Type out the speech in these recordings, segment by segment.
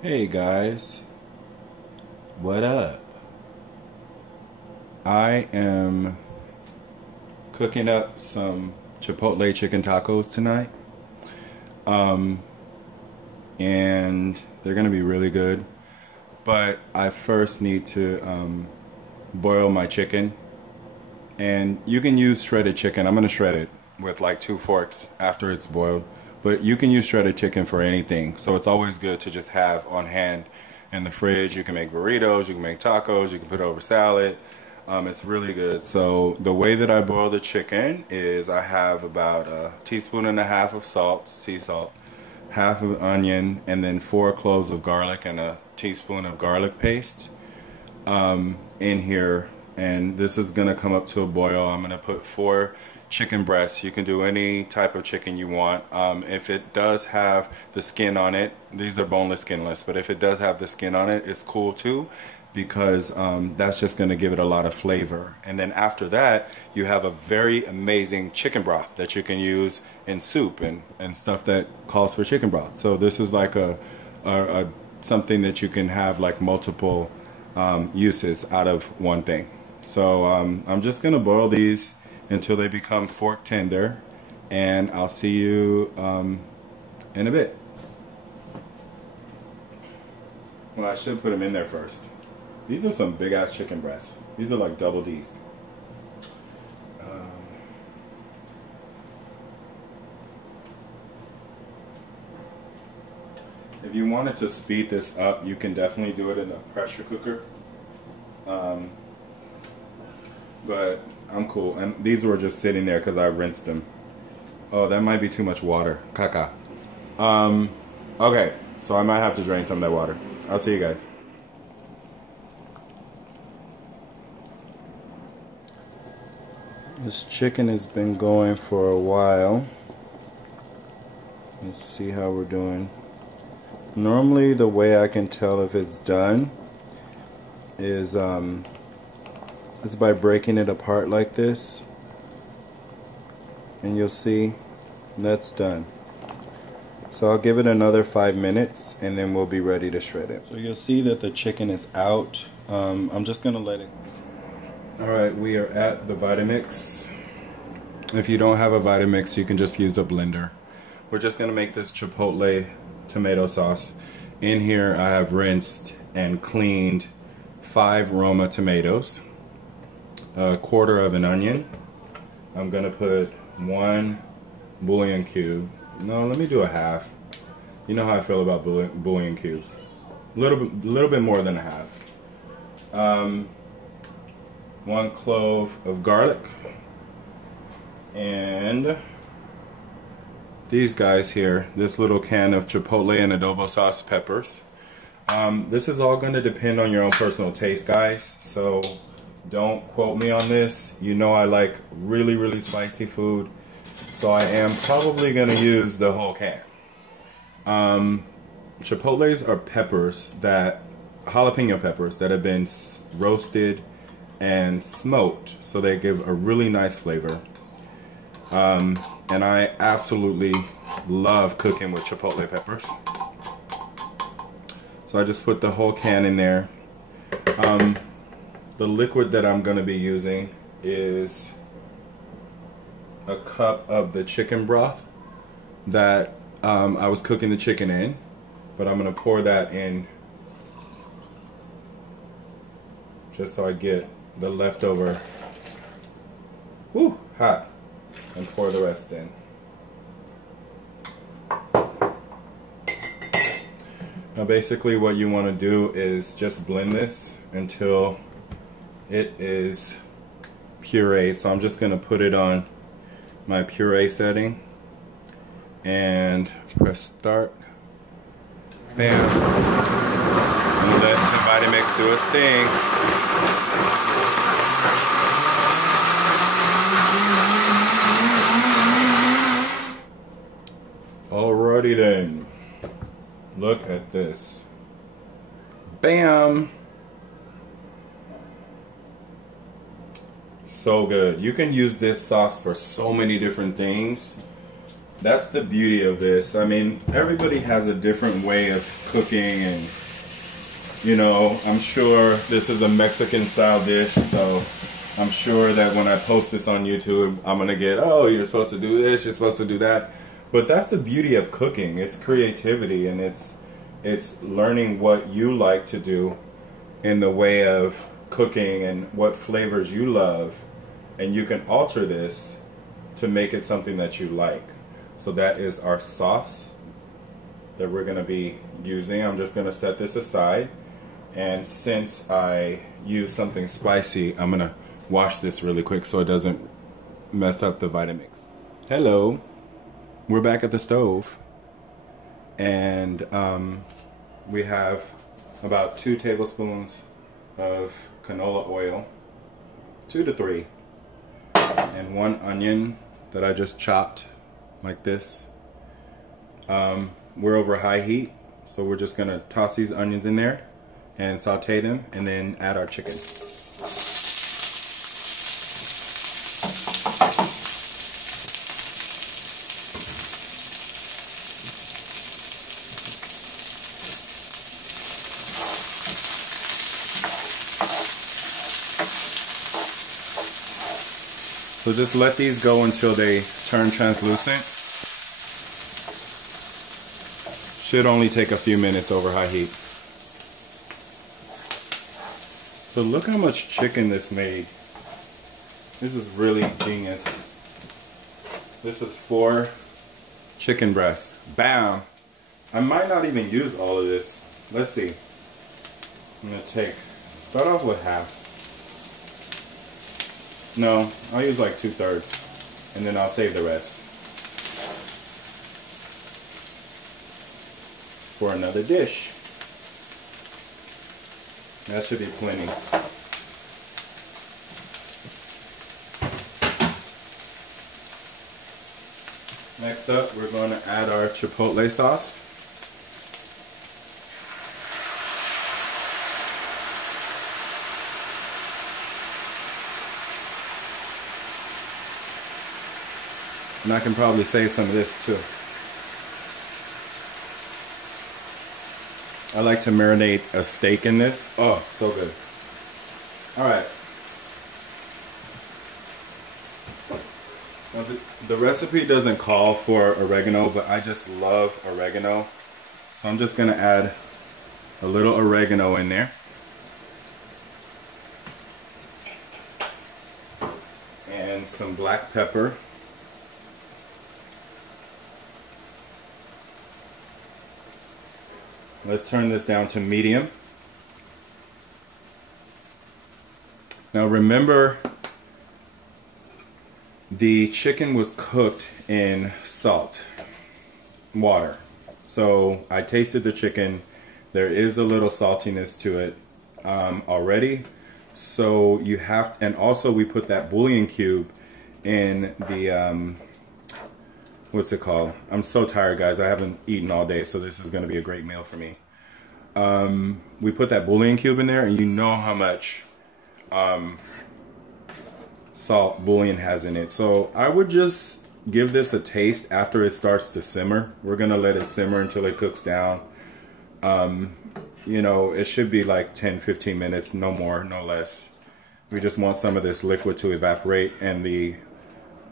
Hey guys, what up? I am cooking up some Chipotle chicken tacos tonight. Um, and they're gonna be really good. But I first need to boil my chicken. And you can use shredded chicken. I'm gonna shred it with like 2 forks after it's boiled. But you can use shredded chicken for anything. So it's always good to just have on hand in the fridge. You can make burritos, you can make tacos, you can put it over salad. It's really good. So the way that I boil the chicken is I have about a teaspoon and a half of salt, sea salt, half of onion, and then 4 cloves of garlic and a teaspoon of garlic paste in here. And this is gonna come up to a boil. I'm gonna put 4 chicken breasts. You can do any type of chicken you want. If it does have the skin on it, these are boneless, skinless, but if it does have the skin on it, it's cool too, because that's just gonna give it a lot of flavor. And then after that, you have a very amazing chicken broth that you can use in soup and stuff that calls for chicken broth. So this is like a something that you can have like multiple uses out of one thing. So I'm just gonna boil these until they become fork tender, and I'll see you in a bit. Well, I should put them in there first. These are some big ass chicken breasts. These are like double D's. If you wanted to speed this up, you can definitely do it in a pressure cooker. But I'm cool. And these were just sitting there because I rinsed them. Oh, that might be too much water. Caca. Okay, so I might have to drain some of that water. I'll see you guys. This chicken has been going for a while. Let's see how we're doing. Normally the way I can tell if it's done is by breaking it apart like this, and you'll see that's done. So I'll give it another 5 minutes and then we'll be ready to shred it. So you'll see that the chicken is out. I'm just gonna let it. Alright, we are at the Vitamix. If you don't have a Vitamix, you can just use a blender. We're just gonna make this Chipotle tomato sauce. In here I have rinsed and cleaned 5 Roma tomatoes, a quarter of an onion. I'm gonna put 1 bouillon cube. No, let me do a half. You know how I feel about bouillon cubes. Little bit more than a half. 1 clove of garlic, and these guys here, this little can of Chipotle and adobo sauce peppers. This is all going to depend on your own personal taste, guys, so don't quote me on this. You know I like really, really spicy food, so I am probably going to use the whole can. Chipotles are peppers jalapeno peppers that have been roasted and smoked, so they give a really nice flavor. And I absolutely love cooking with Chipotle peppers. So I just put the whole can in there. The liquid that I'm going to be using is a cup of the chicken broth that I was cooking the chicken in, but I'm going to pour that in just so I get the leftover, woo, hot, and pour the rest in. Now basically what you want to do is just blend this until it is puree. So I'm just going to put it on my puree setting and press start. Bam. And let the Vitamix do its thing. Alrighty then. Look at this. Bam! So good. You can use this sauce for so many different things. that's the beauty of this. I mean, everybody has a different way of cooking, and you know, I'm sure this is a Mexican style dish, so I'm sure that when I post this on YouTube, I'm gonna get, oh, you're supposed to do this, you're supposed to do that. But that's the beauty of cooking. It's creativity, and it's learning what you like to do in the way of cooking and what flavors you love, and you can alter this to make it something that you like. So that is our sauce that we're gonna be using. I'm just gonna set this aside, and since I use something spicy, I'm gonna wash this really quick so it doesn't mess up the Vitamix. Hello, we're back at the stove, and we have about 2 tablespoons of canola oil, 2 to 3, and 1 onion that I just chopped like this. We're over high heat, so we're just gonna toss these onions in there and saute them, and then add our chicken. So just let these go until they turn translucent. Should only take a few minutes over high heat. So look how much chicken this made. This is really genius. This is 4 chicken breasts. Bam! I might not even use all of this. Let's see. I'm gonna start off with half. No, I'll use like 2/3, and then I'll save the rest for another dish. That should be plenty. Next up, we're going to add our Chipotle sauce. And I can probably save some of this too. I like to marinate a steak in this. Oh, so good. Alright. Now the recipe doesn't call for oregano, but I just love oregano. So I'm just going to add a little oregano in there. And some black pepper. Let's turn this down to medium. Now remember, the chicken was cooked in salt water. So I tasted the chicken. There is a little saltiness to it already. So you have, and also we put that bouillon cube in the what's it called? I'm so tired, guys. I haven't eaten all day, so this is going to be a great meal for me. We put that bouillon cube in there, and you know how much salt bouillon has in it. So I would just give this a taste after it starts to simmer. We're going to let it simmer until it cooks down. You know, it should be like 10-15 minutes, no more, no less. We just want some of this liquid to evaporate and the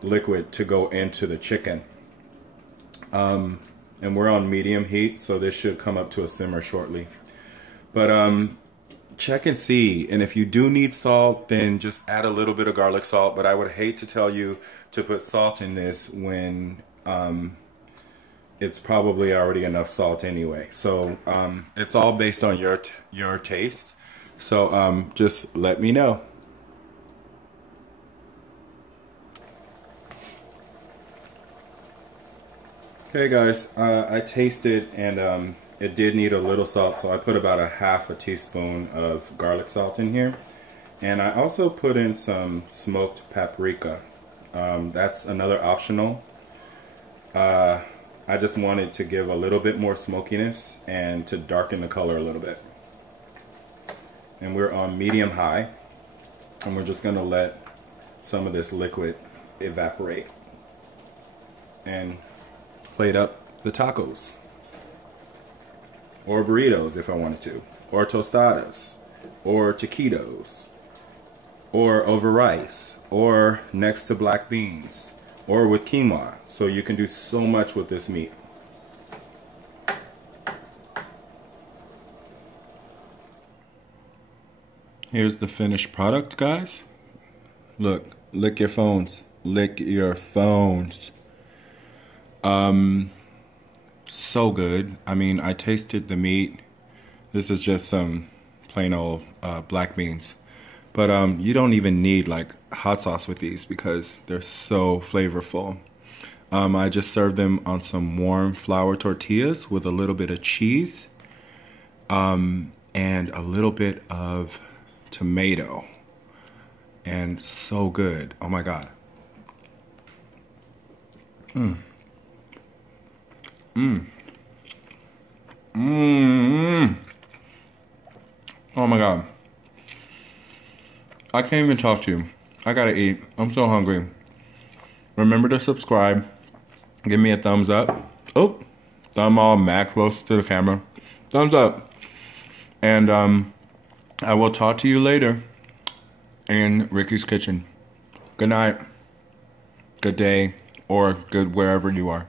liquid to go into the chicken. And we're on medium heat, so this should come up to a simmer shortly. But check and see, and if you do need salt, then just add a little bit of garlic salt. But I would hate to tell you to put salt in this when it's probably already enough salt anyway. So it's all based on your taste. So just let me know. Okay guys, I tasted, and it did need a little salt, so I put about a half a teaspoon of garlic salt in here. And I also put in some smoked paprika. That's another optional. I just wanted to give a little bit more smokiness and to darken the color a little bit. And we're on medium high, and we're just gonna let some of this liquid evaporate. And plate up the tacos. Or burritos if I wanted to. Or tostadas. Or taquitos. Or over rice. Or next to black beans. Or with quinoa. So you can do so much with this meat. Here's the finished product, guys. Look, lick your phones. Lick your phones. So good. I mean, I tasted the meat. This is just some plain old black beans. But you don't even need like hot sauce with these because they're so flavorful. I just served them on some warm flour tortillas with a little bit of cheese and a little bit of tomato. And so good. Oh my God. Oh my God. I can't even talk to you. I gotta eat. I'm so hungry. Remember to subscribe. Give me a thumbs up. Oh, thumb all mad close to the camera. Thumbs up. And I will talk to you later in Ricky's kitchen. Good night. Good day. Or good wherever you are.